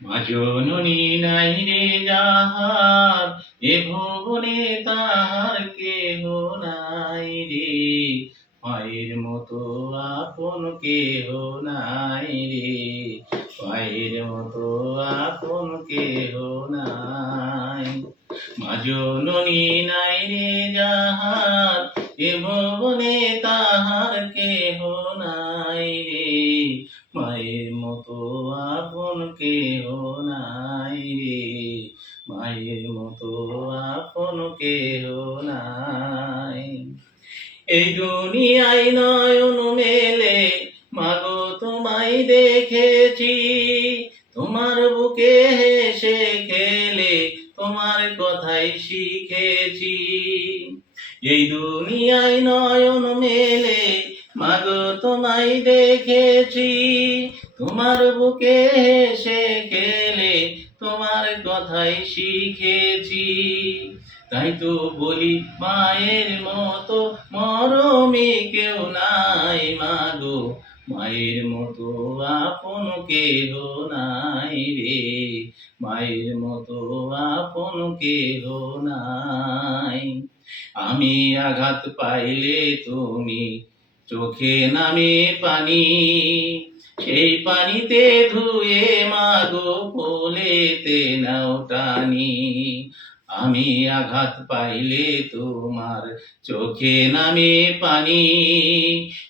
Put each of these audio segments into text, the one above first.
মা জননী নাই রে যাহার, এ ভুবনে তাহার কেহ নাই রে। মায়ের মতো আপন কেহ নাই রে, মায়ের মতো আপন কেহ নাই। মা জননী নাই রে যাহার, এ ভুবনে তাহার কেহ নাই রে। মায়ের মতো আপন কেহ নাই রে, মায়ের মতো আপন কেহ নাই। এই দুনিয়ায় নয়ন মেলে মাগো তোমায় দেখেছি, তোমার বুকে হেসে খেলে তোমার কথাই শিখেছি। এই দুনিয়ায় নয়ন মেলে মাগো তোমায় দেখেছি, তোমার বুকে হেসে খেলে তোমার কথাই শিখেছি। তাই তো বলি মায়ের মতো মরমে কেউ নাই মাগো, মায়ের মতো আপন কেহ নাই রে, মায়ের মতো আপন কেহ নাই। আমি আঘাত পাইলে তুমি চোখে নামে পানি, সেই পানিতে ধুয়ে মাগো কোলেতে নাও টানি। আমি আঘাত পাইলে তোমার চোখে নামে পানি,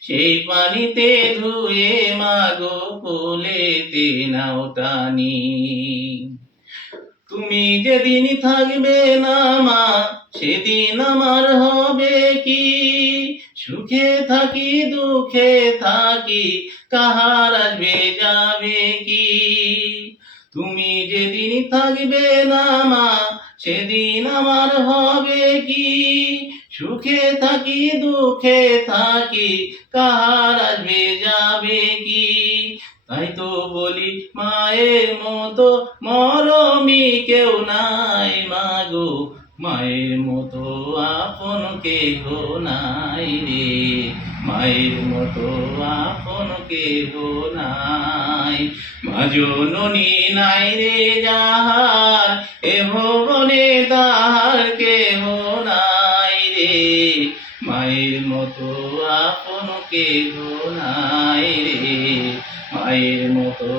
সেই পানিতে ধুয়ে মাগো কোলেতে নাও টানি। তুমি যেদিন থাকবে না মা, সেদিন আমার হবে কি? সুখে থাকি দুঃখে থাকি, কাহার আসবে যাবে কি? তুমি যেদিন থাকবে না মা, সেদিন আমার হবে কি? সুখে থাকি দুঃখে থাকি, কাহার আসবে যাবে কি? তাই তো বলি মায়ের মতো মরমি কেউ নাই মাগো, মায়ের মতো আপন কেহ নাই রে, মায়ের মতো আপন কেহ নাই। মা জননী নাই রে যাহার, এ ভুবনে তাহার কেহ নাই রে। মায়ের মতো আপন কেহ নাই রে, মায়ের মতো